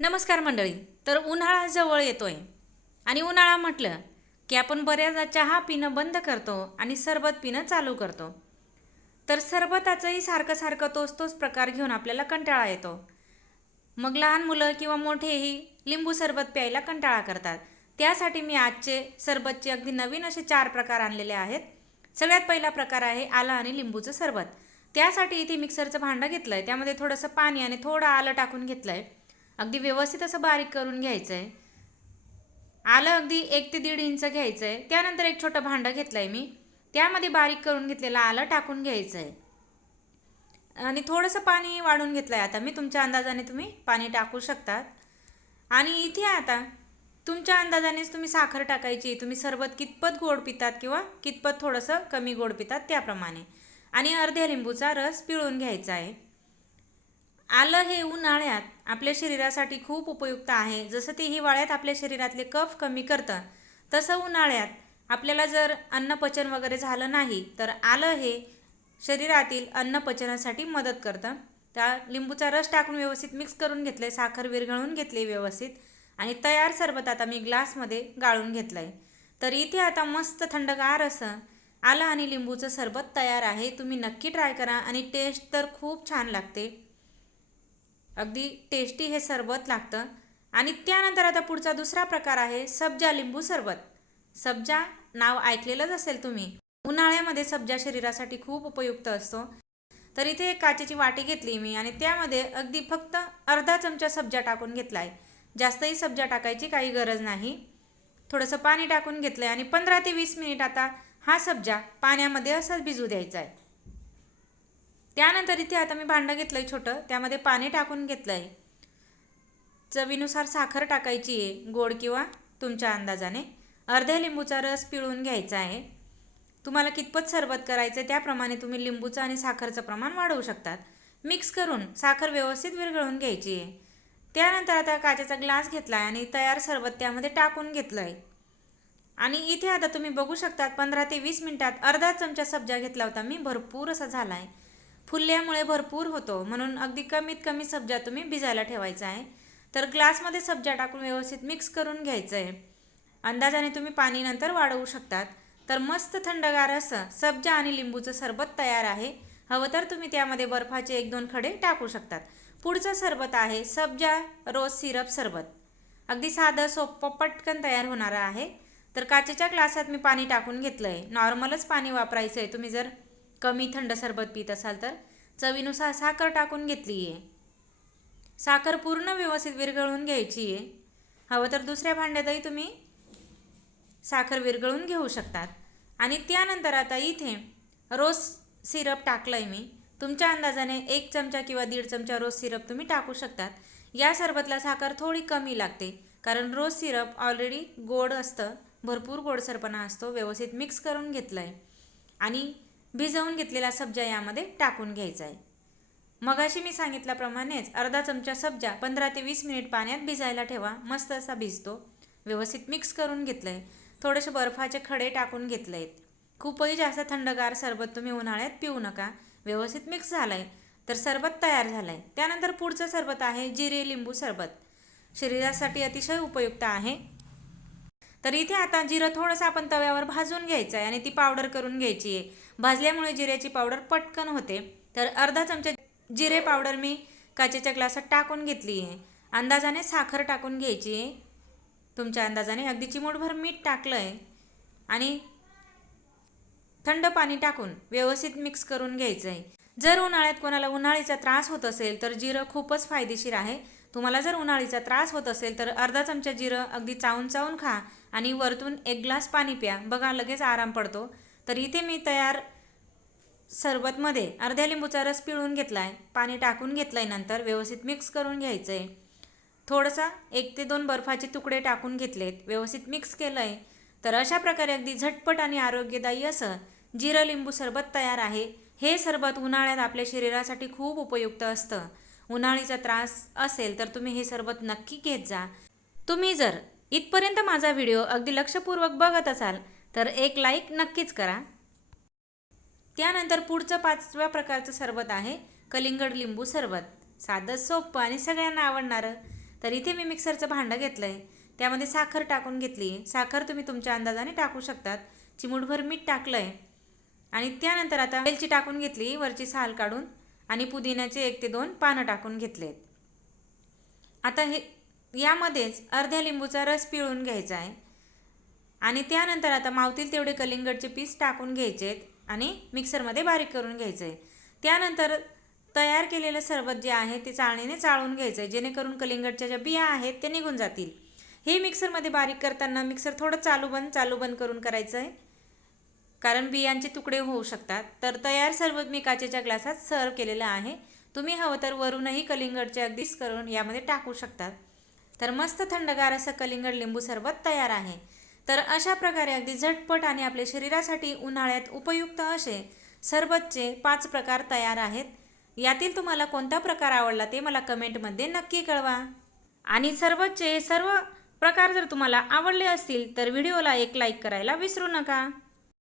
नमस्कार मंडळी तर उन्हाळा जवळ येतो आहे आणि उन्हाळा म्हटलं की आपण बऱ्याचदा चहा पिणं बंद करतो आणि सरबत पिणं चालू करतो. तर सरबताचंही सारखं सारखं तोच तोच प्रकार घेऊन आपल्याला कंटाळा येतो. मग लहान मुलं किंवा मोठेही लिंबू सरबत प्यायला कंटाळा करतात. त्यासाठी मी आजचे सरबतचे अगदी नवीन असे चार प्रकार आणलेले आहेत. सगळ्यात पहिला प्रकार आहे आलं आणि लिंबूचं सरबत. त्यासाठी इथे मिक्सरचं भांडं घेतलं आहे त्यामध्ये थोडंसं पाणी आणि थोडं आलं टाकून घेतलं आहे अगदी व्यवस्थित असं बारीक करून घ्यायचं आहे आलं अगदी एक ते दीड इंच घ्यायचं आहे त्यानंतर एक छोटं भांडं घेतलं आहे मी. त्यामध्ये बारीक करून घेतलेलं आलं टाकून घ्यायचं आहे आणि थोडंसं पाणी वाढून घेतलं आहे आता मी. तुमच्या अंदाजाने तुम्ही पाणी टाकू शकतात. आणि इथे आता तुमच्या अंदाजानेच तुम्ही साखर टाकायची. तुम्ही सरबत कितपत गोड पितात किंवा कितपत थोडंसं कमी गोड पितात त्याप्रमाणे. आणि अर्ध्या लिंबूचा रस पिळून घ्यायचा आहे. आलं हे उन्हाळ्यात आपल्या शरीरासाठी खूप उपयुक्त आहे. जसं ते हिवाळ्यात आपल्या शरीरातले कफ कमी करतं तसं उन्हाळ्यात आपल्याला जर अन्नपचन वगैरे झालं नाही तर आलं हे शरीरातील अन्नपचनासाठी मदत करतं. त्या लिंबूचा रस टाकून व्यवस्थित मिक्स करून घेतलं आहे साखर विरघळून घेतली व्यवस्थित आणि तयार सरबत आता मी ग्लासमध्ये गाळून घेतलं आहे तर इथे आता मस्त थंडगार असं आलं आणि लिंबूचं सरबत तयार आहे. तुम्ही नक्की ट्राय करा आणि टेस्ट तर खूप छान लागते. अगदी टेस्टी हे सरबत लागतं. आणि त्यानंतर आता पुढचा दुसरा प्रकार आहे सब्जा लिंबू सरबत. सब्जा नाव ऐकलेलंच असेल तुम्ही. उन्हाळ्यामध्ये सब्जा शरीरासाठी खूप उपयुक्त असतो. तर इथे एक काचेची वाटी घेतली मी आणि त्यामध्ये अगदी फक्त अर्धा चमचा सब्जा टाकून घेतला आहे जास्तही सब्जा टाकायची काही गरज नाही. थोडंसं पाणी टाकून घेतलं आहे आणि पंधरा ते वीस मिनिट आता हा सब्जा पाण्यामध्ये असंच भिजू द्यायचा आहे त्यानंतर इथे आता मी भांडं घेतलं आहे छोटं त्यामध्ये पाणी टाकून घेतलं आहे चवीनुसार साखर टाकायची आहे गोड किंवा तुमच्या अंदाजाने. अर्ध्या लिंबूचा रस पिळून घ्यायचा आहे. तुम्हाला कितपत सरबत करायचं आहे त्याप्रमाणे तुम्ही लिंबूचं आणि साखरचं प्रमाण वाढवू शकतात. मिक्स करून साखर व्यवस्थित विरघळून घ्यायची आहे. त्यानंतर आता काचेचा ग्लास घेतला आहे आणि तयार सरबत त्यामध्ये टाकून घेतलं आहे आणि इथे आता तुम्ही बघू शकतात पंधरा ते वीस मिनिटात अर्धा चमचा सब्जा घेतला होता मी भरपूर असा झाला आहे फुलल्यामुळे भरपूर होतो. म्हणून अगदी कमीत कमी सब्जा तुम्ही भिजायला ठेवायचा आहे. तर ग्लासमध्ये सब्जा टाकून व्यवस्थित मिक्स करून घ्यायचं आहे. अंदाजाने तुम्ही पाणी नंतर वाढवू शकतात. तर मस्त थंडगार असं सब्जा आणि लिंबूचं सरबत तयार आहे. हवं तर तुम्ही त्यामध्ये बर्फाचे एक दोन खडे टाकू शकतात. पुढचं सरबत आहे सब्जा रोज सिरप सरबत. अगदी साधं सोपं पटकन तयार होणारं आहे. तर काचेच्या ग्लासात मी पाणी टाकून घेतलं आहे नॉर्मलच पाणी वापरायचं आहे तुम्ही जर कमी थंड सरबत पित असाल तर चवीनुसार साखर टाकून घेतली आहे. साखर पूर्ण व्यवस्थित विरघळून घ्यायची आहे. हवं तर दुसऱ्या भांड्यातही तुम्ही साखर विरघळून घेऊ शकतात. आणि त्यानंतर आता इथे रोज सिरप टाकलं आहे मी. तुमच्या अंदाजाने एक चमचा किंवा दीड चमचा रोज सिरप तुम्ही टाकू शकतात. या सरबतला साखर थोडी कमी लागते कारण रोज सिरप ऑलरेडी गोड असतं भरपूर गोडसरपणा असतो व्यवस्थित मिक्स करून घेतलं आहे आणि भिजवून घेतलेला सब्जा यामध्ये टाकून घ्यायचा आहे. मगाशी मी सांगितल्याप्रमाणेच अर्धा चमचा सब्जा पंधरा ते वीस मिनिट पाण्यात भिजायला ठेवा. मस्त असा भिजतो. व्यवस्थित मिक्स करून घेतलं आहे थोडेसे बर्फाचे खडे टाकून घेतले आहेत खूपही जास्त थंडगार सरबत तुम्ही उन्हाळ्यात पिऊ नका. व्यवस्थित मिक्स झालं आहे तर सरबत तयार झालं आहे त्यानंतर पुढचं सरबत आहे जिरे लिंबू सरबत. शरीरासाठी अतिशय उपयुक्त आहे. तर इथे आता जिरं थोडंसं आपण तव्यावर भाजून घ्यायचं आहे आणि ती पावडर करून घ्यायची आहे. भाजल्यामुळे जिऱ्याची पावडर पटकन होते. तर अर्धा चमचा जिरे पावडर मी काचेच्या ग्लासात टाकून घेतली आहे. अंदाजाने साखर टाकून घ्यायची आहे. तुमच्या अंदाजाने अगदी चिमूटभर मीठ टाकलं आहे. आणि थंड पाणी टाकून व्यवस्थित मिक्स करून घ्यायचं आहे. जर उन्हाळ्यात कोणाला उन्हाळीचा त्रास होत असेल तर जिरं खूपच फायदेशीर आहे. तुम्हाला जर उन्हाळीचा त्रास होत असेल तर अर्धा चमचा जिरं अगदी चावून चावून खा आणि वरतून एक ग्लास पाणी प्या. बघा लगेच आराम पडतो. तर इथे मी तयार सरबतमध्ये अर्ध्या लिंबूचा रस पिळून घेतला आहे पाणी टाकून घेतलं आहे नंतर व्यवस्थित मिक्स करून घ्यायचं आहे थोडंसा एक ते दोन बर्फाचे तुकडे टाकून घेतलेत. व्यवस्थित मिक्स केलं आहे तर अशा प्रकारे अगदी झटपट आणि आरोग्यदायी असं जिरं लिंबू सरबत तयार आहे. हे सरबत उन्हाळ्यात आपल्या शरीरासाठी खूप उपयुक्त असतं. उन्हाळीचा त्रास असेल तर तुम्ही हे सरबत नक्की घेत जा. तुम्ही जर इथपर्यंत माझा व्हिडिओ अगदी लक्षपूर्वक बघत असाल तर एक लाईक नक्कीच करा. त्यानंतर पुढचं पाचव्या प्रकारचं सरबत आहे कलिंगड लिंबू सरबत. साधं सोपं आणि सगळ्यांना आवडणारं. तर इथे मी मिक्सरचं भांडं घेतलं आहे त्यामध्ये साखर टाकून घेतली. साखर तुम्ही तुमच्या अंदाजाने टाकू शकतात. चिमूटभर मीठ टाकलं आहे आणि त्यानंतर आता वेलची टाकून घेतली वरची साल काढून. आणि पुदिन्याचे एक ते दोन पानं टाकून घेतलेत. आता हे यामध्येच अर्ध्या लिंबूचा रस पिळून घ्यायचा आहे. आणि त्यानंतर आता मावतील तेवढे कलिंगडचे पीस टाकून घ्यायचे आहेत आणि मिक्सरमध्ये बारीक करून घ्यायचं आहे त्यानंतर तयार केलेलं सरबत जे आहे ते चाळणीने चाळून घ्यायचं आहे जेणेकरून कलिंगडच्या ज्या बिया आहेत ते निघून जातील. हे मिक्सरमध्ये बारीक करताना मिक्सर थोडं चालू बंद चालू बंद करून करायचं आहे कारण बियांचे तुकडे होऊ शकतात. तर तयार सरबत मी काचेच्या ग्लासात सर्व केलेलं आहे तुम्ही हवं तर वरूनही कलिंगडचे अगदीच करून यामध्ये टाकू शकतात. तर मस्त थंडगार असं कलिंगड लिंबू सरबत तयार आहे. तर अशा प्रकारे अगदी झटपट आणि आपल्या शरीरासाठी उन्हाळ्यात उपयुक्त असे सरबतचे पाच प्रकार तयार आहेत. यातील तुम्हाला कोणता प्रकार आवडला ते मला कमेंटमध्ये नक्की कळवा. आणि सरबतचे सर्व प्रकार जर तुम्हाला आवडले असतील तर व्हिडिओला एक लाईक करायला विसरू नका.